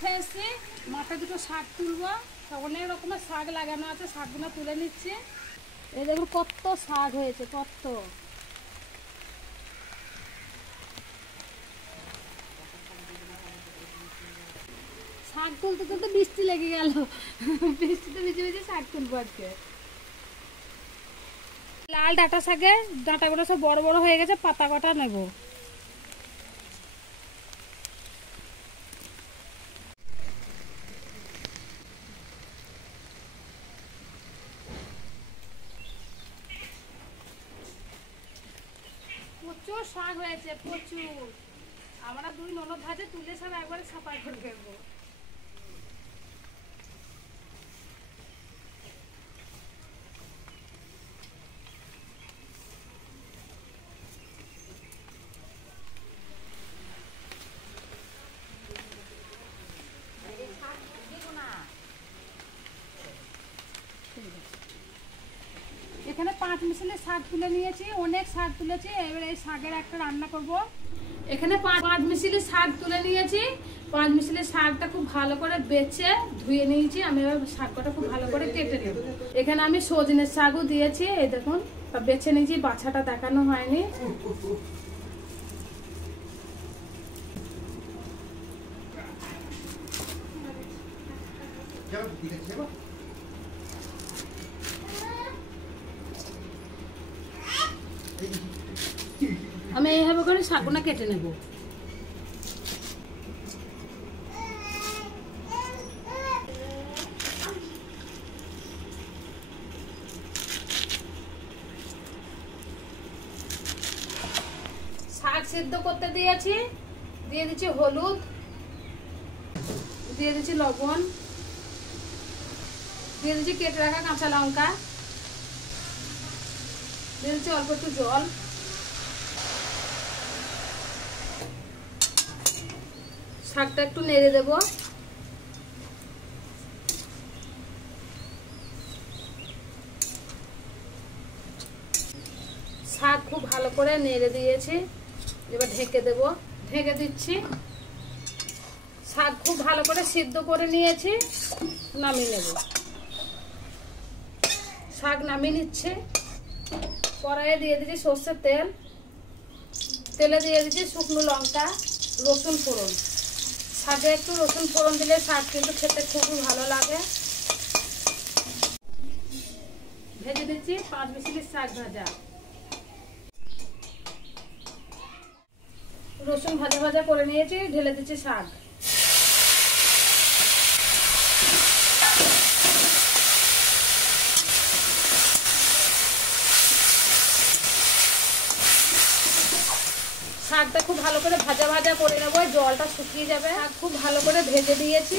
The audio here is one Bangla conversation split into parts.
মাঠে এসছি, মাঠে দুটো শাক তুলবো। অনেক রকমের শাক লাগানো আছে, শাকগুলো তুলে নিচ্ছি। এই দেখুন কত শাক হয়েছে, কত শাক তুলতে তুলতে বৃষ্টি লেগে গেল। বৃষ্টিতে ভিজে ভিজে শাক তুলবো আজকে। লাল ডাঁটা শাকের ডাঁটাগুলো সব বড় বড় হয়ে গেছে, পাতা কটা নেব। প্রচুর শাক হয়েছে, প্রচুর। আমরা দুই ননদ ভাজে তুলে সব একবারে সাফাই করে ফেলবো। এখানে 5 মিশালি শাক তুলে নিয়েছি, অনেক শাক তুলেছি। এবার এই শাকের একটা রান্না করব। এখানে 5 মিশালি শাক তুলে নিয়েছি। 5 মিশালি শাকটা খুব ভালো করে বেছে ধুয়ে নিয়েছি। আমি এবার শাকটা খুব ভালো করে কেটে নেব। এখানে আমি সজনের শাকও দিয়েছি, এই দেখুন বেছে নিয়েছি, বাছাটা দেখানো হয়নি। আমি এইভাবে করে শাকগুলো কেটে নেব। শাক সিদ্ধ করতে দিয়েছি, দিয়ে দিচ্ছি হলুদ, দিয়ে দিচ্ছি লবণ, দিয়ে দিচ্ছি কেটে রাখা কাঁচা লঙ্কা, দিয়ে দিচ্ছি অল্প একটু জল। শাকটা একটু নেড়ে দেব। শাক খুব ভালো করে নেড়ে দিয়েছি, এবার ঢেকে দেব। ঢেকে দিচ্ছি। শাক খুব ভালো করে সিদ্ধ করে নিয়েছি, নামিয়ে নেব। শাক নামিয়ে নিচ্ছে। কড়াইয়ে দিয়ে দিচ্ছি সর্ষের তেল, তেলে দিয়ে দিচ্ছি শুকনো লঙ্কা, রসুন ফোড়ন। শাকে একটু রসুন ফোড়ন দিলে শাক কিন্তু খেতে খুবই ভালো লাগে। ভেজে দিচ্ছি 5 মিশালি শাক ভাজা। রসুন ভাজা ভাজা করে নিয়েছি, ঢেলে দিচ্ছি শাক। শাকটা খুব ভালো করে ভাজা ভাজা করে নেবো, জলটা শুকিয়ে যাবে। শাক খুব ভালো করে ভেজে দিয়েছি,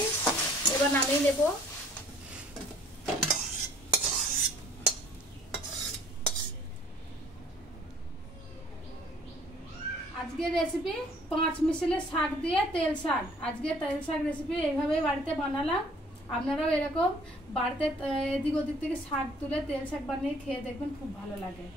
এবার নামিয়ে নেব। আজকের রেসিপি 5 মিশালি শাক দিয়ে তেল শাক। আজকে তেল শাক রেসিপি এইভাবেই বাড়িতে বানালাম। আপনারাও এরকম বাড়িতে এদিক ওদিক থেকে শাক তুলে তেল শাক বানিয়ে খেয়ে দেখবেন, খুব ভালো লাগে।